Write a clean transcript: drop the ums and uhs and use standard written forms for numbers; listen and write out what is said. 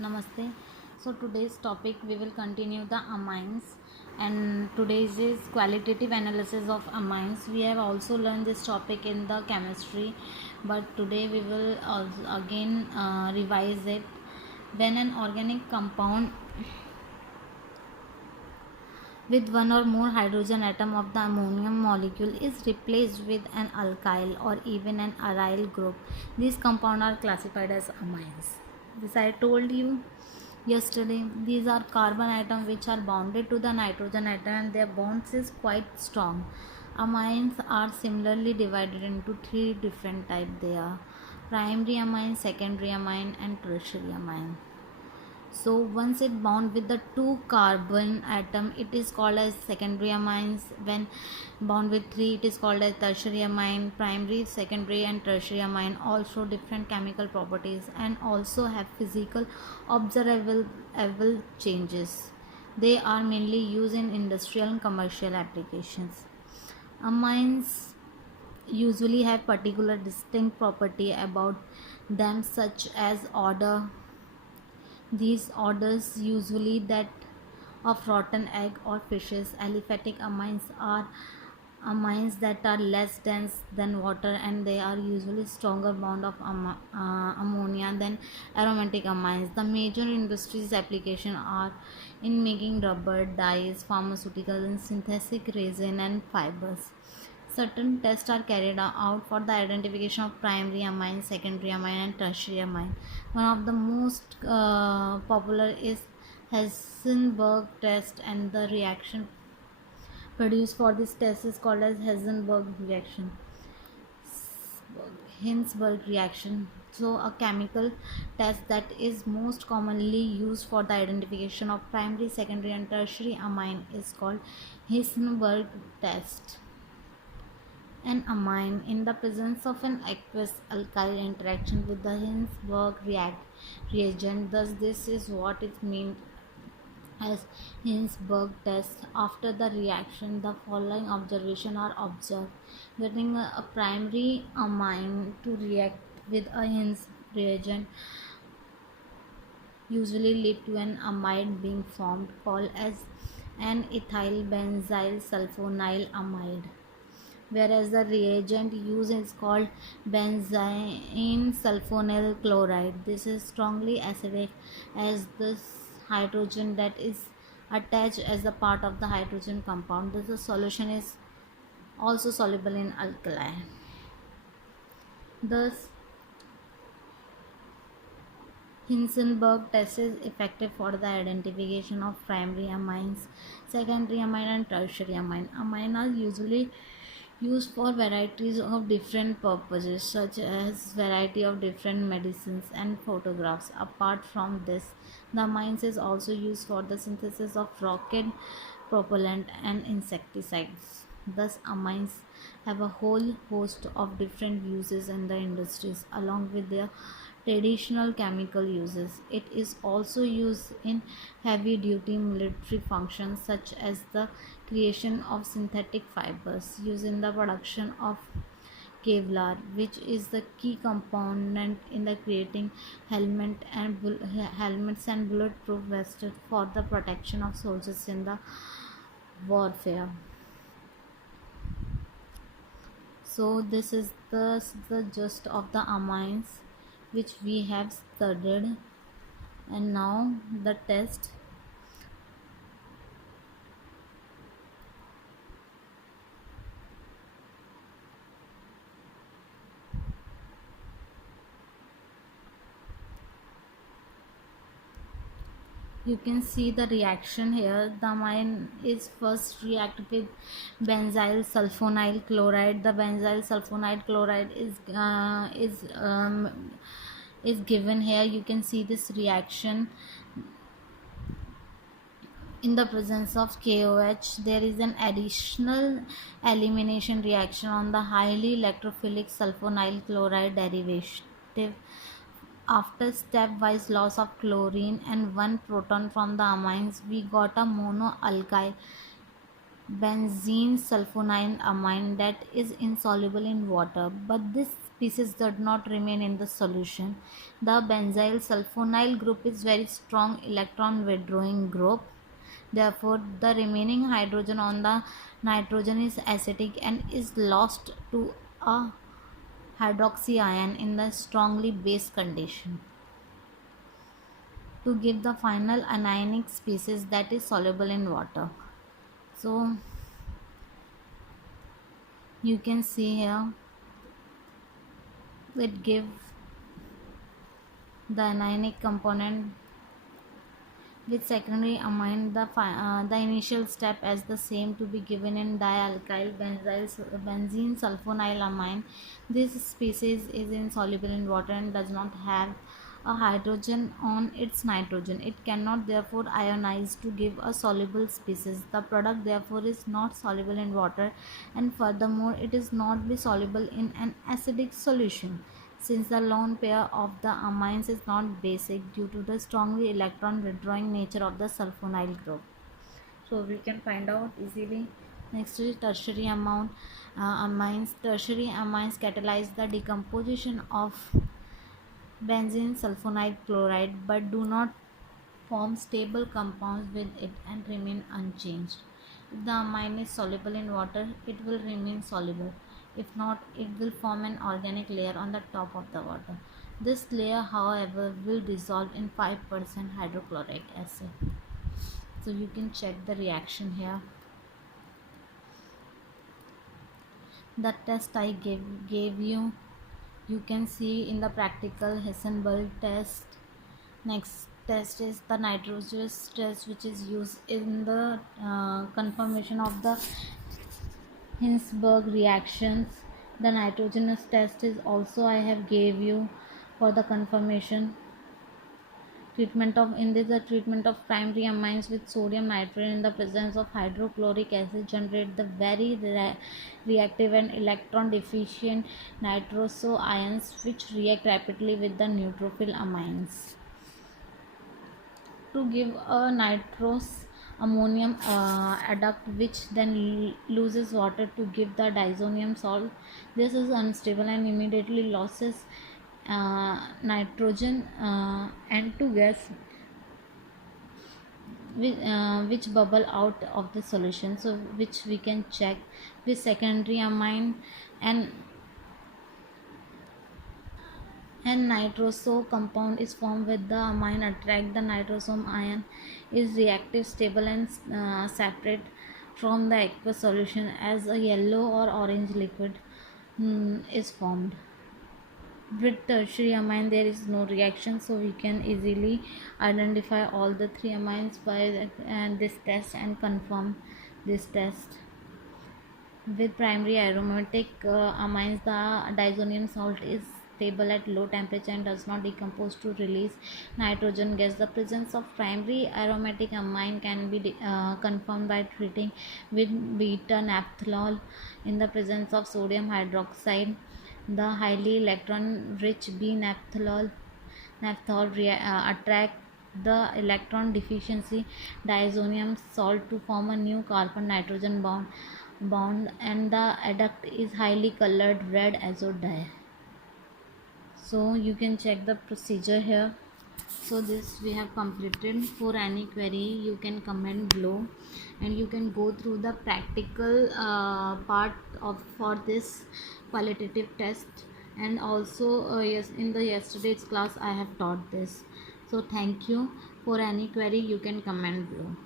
Namaste. So today's topic we will continue the amines, and today's is qualitative analysis of amines. We have also learned this topic in the chemistry, but today we will also again revise it. When an organic compound with one or more hydrogen atom of the ammonium molecule is replaced with an alkyl or even an aryl group, these compounds are classified as amines. This I told you yesterday. These are carbon atoms which are bonded to the nitrogen atom and their bonds is quite strong. Amines are similarly divided into three different types. They are primary amine, secondary amine and tertiary amine. So once it bound with the two carbon atom, it is called as secondary amines. When bound with three, it is called as tertiary amine. Primary, secondary and tertiary amine all show different chemical properties and also have physical observable changes. They are mainly used in industrial and commercial applications. Amines usually have particular distinct property about them, such as odor. These odors usually that of rotten egg or fishes. Aliphatic amines are amines that are less dense than water and they are usually stronger bond of ammonia than aromatic amines. The major industries application are in making rubber, dyes, pharmaceuticals and synthetic resin and fibers. Certain tests are carried out for the identification of primary amine, secondary amine, and tertiary amine. One of the most popular is Heisenberg test, and the reaction produced for this test is called as Heisenberg reaction. Hinsberg reaction. So, a chemical test that is most commonly used for the identification of primary, secondary, and tertiary amine is called Heisenberg test. An amine in the presence of an aqueous alkyl interaction with the reagent. Thus, this is what is meant as Hinsberg test. After the reaction, the following observation are observed. Getting a primary amine to react with a Hins reagent usually lead to an amide being formed called as an ethyl benzyl sulfonyl amide, whereas the reagent used is called benzene sulfonyl chloride. This is strongly acidic as this hydrogen that is attached as a part of the hydrogen compound. This solution is also soluble in alkali. Thus, Hinsenberg test is effective for the identification of primary amines, secondary amine and tertiary amine. Amine are usually used for varieties of different purposes, such as variety of different medicines and photographs. Apart from this, the amines is also used for the synthesis of rocket propellant and insecticides. Thus, amines have a whole host of different uses in the industries along with their traditional chemical uses. It is also used in heavy duty military functions such as the creation of synthetic fibers used in the production of Kevlar, which is the key component in the creating helmets and bulletproof vests for the protection of soldiers in the warfare. So this is the gist of the amines which we have studied, and now the test. You can see the reaction here. The amine is first react with benzyl sulfonyl chloride. The benzyl sulfonyl chloride is given here. You can see this reaction in the presence of KOH. There is an additional elimination reaction on the highly electrophilic sulfonyl chloride derivative. After stepwise loss of chlorine and one proton from the amines, we got a monoalkyl benzene sulfonyl amine that is insoluble in water, but this species does not remain in the solution. The benzyl sulfonyl group is very strong electron withdrawing group. Therefore, the remaining hydrogen on the nitrogen is acidic and is lost to a hydroxy ion in the strongly base condition to give the final anionic species that is soluble in water. So you can see here it gives the anionic component with secondary amine. The initial step as the same to be given in dialkyl benzene sulfonyl amine. This species is insoluble in water and does not have a hydrogen on its nitrogen. It cannot therefore ionize to give a soluble species. The product therefore is not soluble in water, and furthermore it is not be soluble in an acidic solution, since the lone pair of the amines is not basic due to the strongly electron withdrawing nature of the sulfonyl group. So we can find out easily. Next is tertiary amines. Tertiary amines catalyze the decomposition of benzene sulfonide chloride but do not form stable compounds with it and remain unchanged. If the amine is soluble in water, it will remain soluble. If not, it will form an organic layer on the top of the water. This layer, however, will dissolve in 5% hydrochloric acid. So you can check the reaction here. The test I gave you, you can see in the practical Hessenberg test. Next test is the nitrogenous test, which is used in the confirmation of the Hinsberg reactions. The nitrogenous test is also I have gave you for the confirmation. The treatment of primary amines with sodium nitrate in the presence of hydrochloric acid generate the very reactive and electron deficient nitroso ions which react rapidly with the neutrophil amines to give a nitrous ammonium adduct, which then loses water to give the diazonium salt. This is unstable and immediately loses nitrogen and to gas which bubble out of the solution. So which we can check with secondary amine and nitroso compound is formed with the amine attract the nitrosome ion is reactive stable and separate from the aqueous solution as a yellow or orange liquid is formed. With tertiary amine there is no reaction, so we can easily identify all the three amines by this test and confirm this test. With primary aromatic amines, the diazonium salt is stable at low temperature and does not decompose to release nitrogen gas. The presence of primary aromatic amine can be confirmed by treating with beta naphthalol in the presence of sodium hydroxide. The highly electron rich B-naphthol attract the electron deficiency diazonium salt to form a new carbon nitrogen bond and the adduct is highly colored red azode dye. So you can check the procedure here. So this we have completed. For any query you can comment below and you can go through the practical part of for this qualitative test, and also yes, in the yesterday's class I have taught this. So thank you. For any query you can comment below.